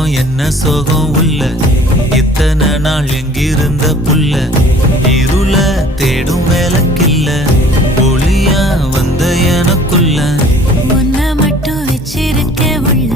வெக்கம் என்ன சோகம் உள்ள இத்தனை நாள் எங்கிருந்த புல்ல இருள தேடும் வேலைக்கில்ல ஒளியா வந்த எனக்குள்ள உன்னை மட்டும் வச்சிருக்க உள்ள